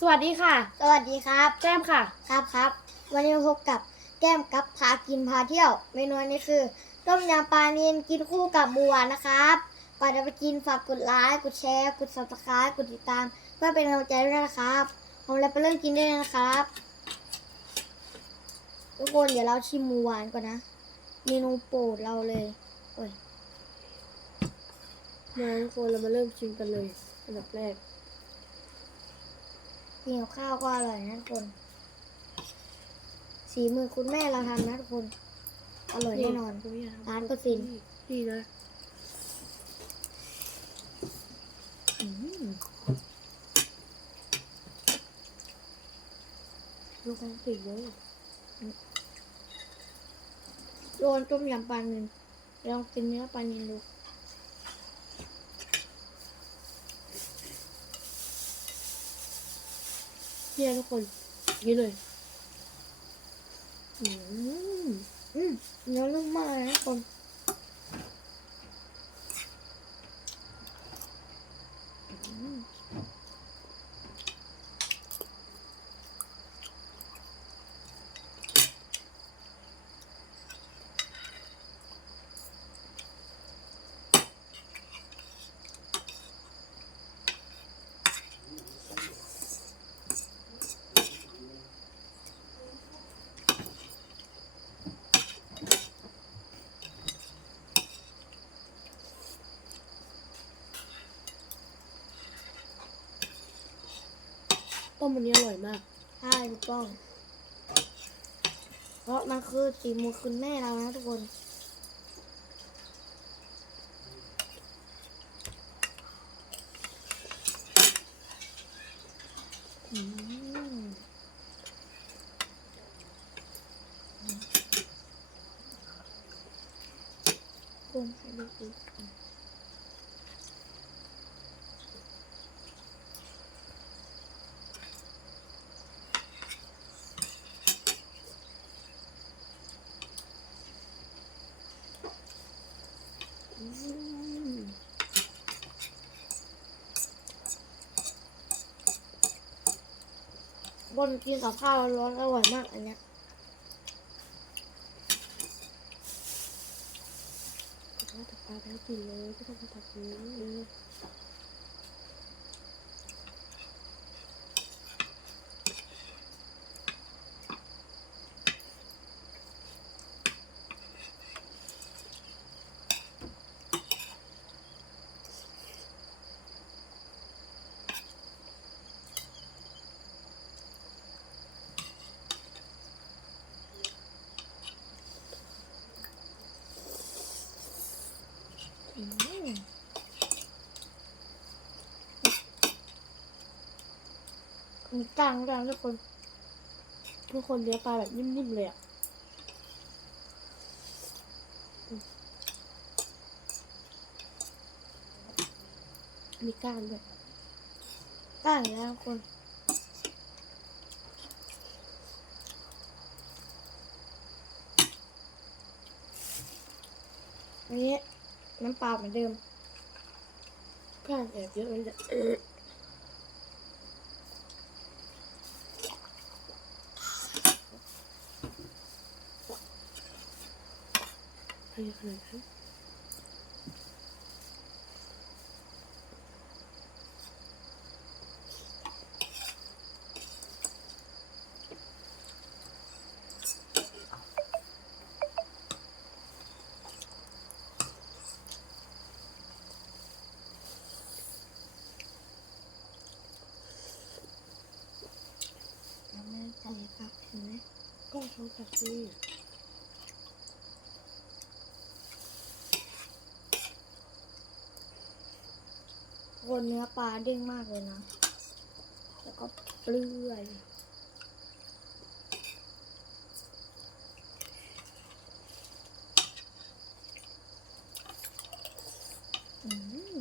สวัสดีค่ะ สวัสดีครับ แก้มค่ะ ครับครับ วันนี้มาพบกับแก้มกับพากินพาเที่ยว เมนูนี้คือต้มยำปลาเนียนกินคู่กับบัวนะครับก่อนจะไปกินฝากกดไลค์กดแชร์กด subscribe กดติดตาม เพื่อเป็นกำลังใจด้วยนะครับผมเลยไปเริ่มกินได้เลยนะครับทุกคนเดี๋ยวเราชิมหมูหวานก่อนนะเมนูโปรดเราเลยโอ้ยมาทุกคนเรามาเริ่มชิมกันเลยอันดับแรก กินกับข้าวก็อร่อยนะทุกคนสีมือคุณแม่เราทำนะทุกคนอร่อยแน่นอนล้านเปอร์เซ็นต์นี่นะอืมลูกค้าติดเลยโดนต้มยำปลาเนินลองกินเนื้อปลาเนินดู เนี่ยทุกคนนี่เลย อืม อืมเนื้อนุ่มมากเลยนะทุกคน มอันนี้อร่อยมาก ใช่ถูกต้อง เพราะมันคือสีมือคุณแม่เรานะทุกคนอืมกุ้งให้ดูอีกอืม บนกินกับข้าวร้อนอร่อยมากอันเนี้ยว่าแต่ปลาแล้วกินเลยไม่ต้องมาตัดนี้เลย อืม มีกลางด้วยนะทุกคน ทุกคนเนื้อปลาแบบนิ่มๆเลยอะมีก้านด้วยกลางแล้วคนอันนี้น้ำปลาเหมือนเดิมก้านแอบเยอะเลย ยขนาดนั้นยังไม่ได้ใส่ผักเห็นไหมก็ชอบแบบนี้ คนเนื้อปลาเด้งมากเลยนะ แล้วก็เปลื่อยอืม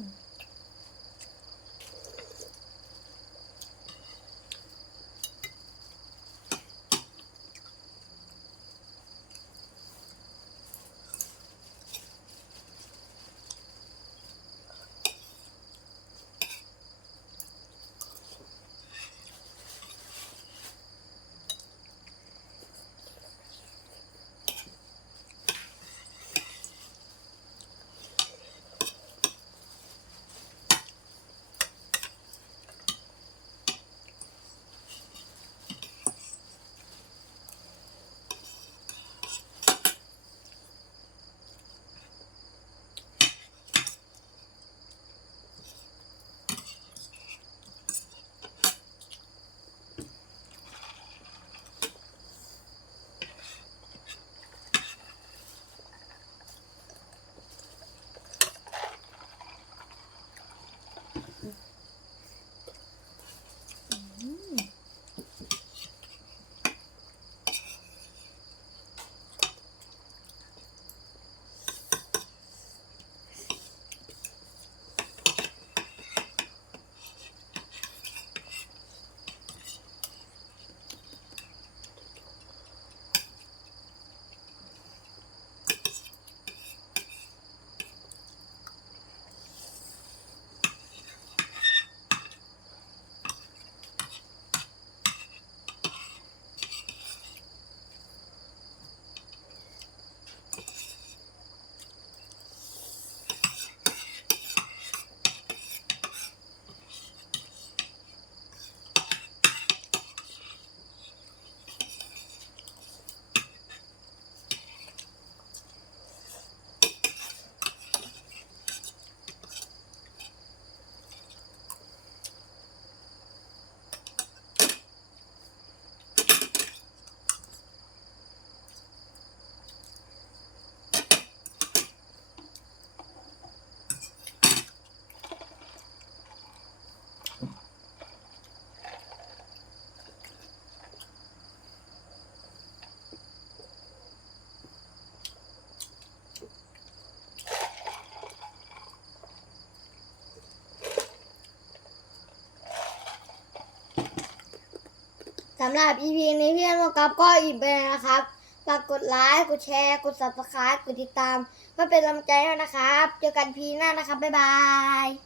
ำหรับ EP นี้พี่อนกับก็อิ่มไปแล้วนะครับฝากกดไลค์ กดแชร์ กด subscribe กดติดตามเพื่อเป็นกำลังใจให้นะครับ เจอกันพีหน้านะครับ บ๊ายบาย